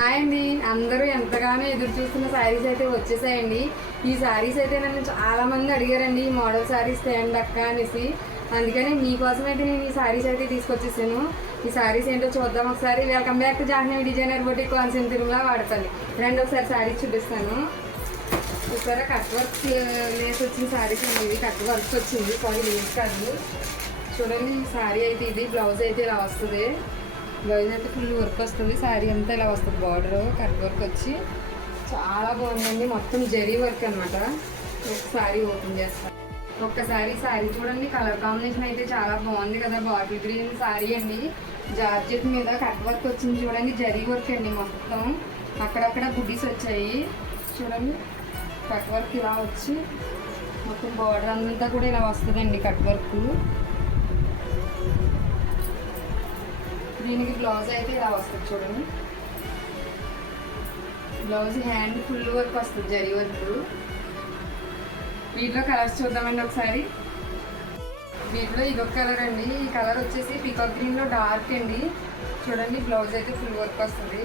Hi అండి, అందరూ ఎంతగానో ఎదురు చూస్తున్న శారీస్ అయితే వచ్చేసాయండి. ఈ శారీస్ అయితే నన్ను చాలామంది అడిగారండి, ఈ మోడల్ శారీస్ తేండి అక్క అనేసి. అందుకని మీకోసం అయితే నేను ఈ శారీస్ అయితే తీసుకొచ్చేసాను. ఈ శారీస్ ఏంటో చూద్దాం ఒకసారి. Welcome back to Jahnavi designer boutique Konaseema Tirumala Vadapalli. రెండు ఒకసారి శారీస్ చూపిస్తాను. ఒకసారి కట్ వర్క్ లేస్ వచ్చిన శారీస్ అండి. ఇది కట్ వర్క్ వచ్చింది, కొన్ని లేస్ కాదు. చూడండి, ఈ శారీ అయితే ఇది బ్లౌజ్ అయితే ఇలా వస్తుంది. బ్లౌజ్ అయితే ఫుల్ వర్క్ వస్తుంది. శారీ అంతా ఇలా వస్తుంది. బార్డర్ కట్ వర్క్ వచ్చి చాలా బాగుందండి. మొత్తం జరీ వర్క్ అనమాట. ఒకసారి ఓపెన్ చేస్తాను. ఒక్కసారి శారీ చూడండి, కలర్ కాంబినేషన్ అయితే చాలా బాగుంది కదా. బాటిల్ గ్రీన్ శారీ అండి. జార్జెట్ మీద కట్ వర్క్ వచ్చింది చూడండి. జరీ వర్క్ అండి. మొత్తం అక్కడక్కడ బుడ్డీస్ వచ్చాయి చూడండి. కట్ వర్క్ ఇలా వచ్చి మొత్తం బార్డర్ అంతా కూడా ఇలా వస్తుందండి కట్ వర్క్. దీనికి బ్లౌజ్ అయితే ఇలా వస్తుంది చూడండి. బ్లౌజ్ హ్యాండ్ ఫుల్ వర్క్ వస్తుంది, జరీ వర్క్. వీటిలో కలర్స్ చూద్దామండి ఒకసారి. వీటిలో ఇదొక కలర్ అండి. ఈ కలర్ వచ్చేసి పీకాక్ గ్రీన్లో డార్క్ అండి. చూడండి, బ్లౌజ్ అయితే ఫుల్ వర్క్ వస్తుంది.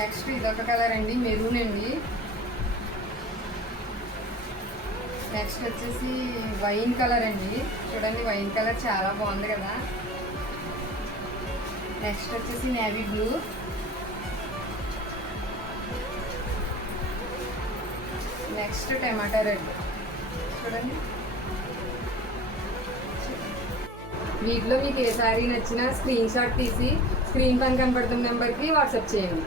నెక్స్ట్ ఇదొక కలర్ అండి, మెరూన్ అండి. నెక్స్ట్ వచ్చేసి వైన్ కలర్ అండి. చూడండి, వైన్ కలర్ చాలా బాగుంది కదా. నెక్స్ట్ వచ్చేసి నేవీ బ్లూ. నెక్స్ట్ టమాటా రెడ్. చూడండి, వీటిలో మీకు ఏ శారీ నచ్చినా స్క్రీన్ షాట్ తీసి స్క్రీన్ పైన కనపడుతున్న నెంబర్కి వాట్సాప్ చేయండి.